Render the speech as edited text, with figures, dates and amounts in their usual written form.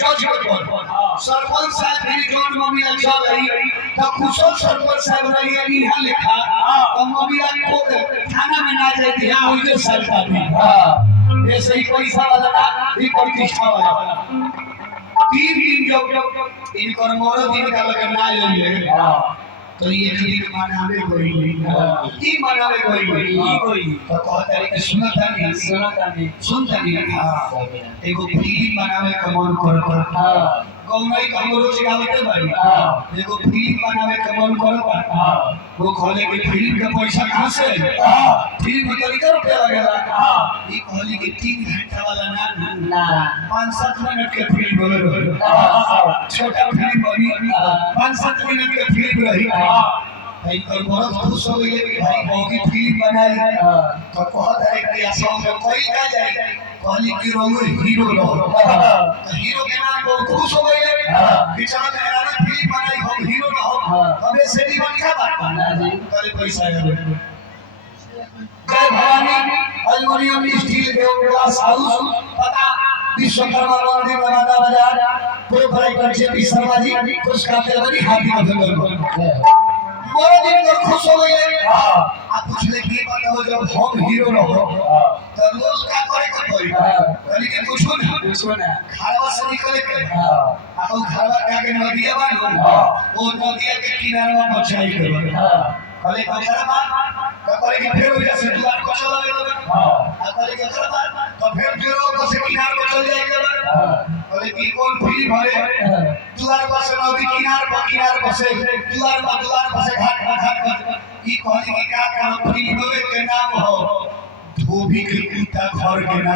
जज सरपंच साहब भी जोन मम्मी चल रही तो कुशल सरपंच साहब रही यहाँ लिखा तो मम्मी को थाना में ना जाती है मुझे सरकार में ऐसे ही पैसा वाला ये प्रतिष्ठा वाला तीन दिन जब इनकर मोरो दिन का लगे ना ले तो ये दिन मनावे कोई की मनावे कोई तो कहता है कि सुनता नहीं हां एगो फिल्म बनावे का मन कर कौनई हमरो सिखावते भाई एगो फिल्म बनावे का मन कर वो खोले के फिल्म के पैसा कहां से फिल्म में कितना रुपया लगेगा ई कहली के 3 घंटा वाला ना 5-7 मिनट के फिल्म बने छोटा फिल्म बनी 5-7 मिनट के फिल्म रही भाई कर बहुत खुश हो गए कि भाई बहुत फिल्म बनाई तो कहत है कि ऐसा में कोई का जाए कहली कि रोंगो हीरो रहो तो हीरो के नाम बहुत खुश हो गए कि चलो मेरा फिल्म बनाई हम हीरो रहो हमें से भी बन का बात ना जी कल पैसा है जय Bhavani aluminium steel glass house पता विश्वकर्मा मंदिर बनाना बाजार प्रोपराइटर जेपी शर्मा जी पुरस्कार देवनी हार्दिक अभिनंदन मोर दिन को खुश हो गए आप पूछले कि बताओ जब हम हीरो रहो तो लोग का करे के पड़ी कहली के पूछो ना घरवा से निकले के आप घरवा के आगे नदिया बानो वो नदिया के किनारे में बचाई के कहले घरवा तो करे कि फिर उधर से दुआर को चला गए कहले के घरवा तो फिर को से किनारे को चल जाएगा कहले कि कौन फिल्म भरे दुआर पर से नदी किनार पर से दुआर पर से घाट ई कहली कि का काम फिल्म के नाम हो धोबी के कुत्ता घर के ना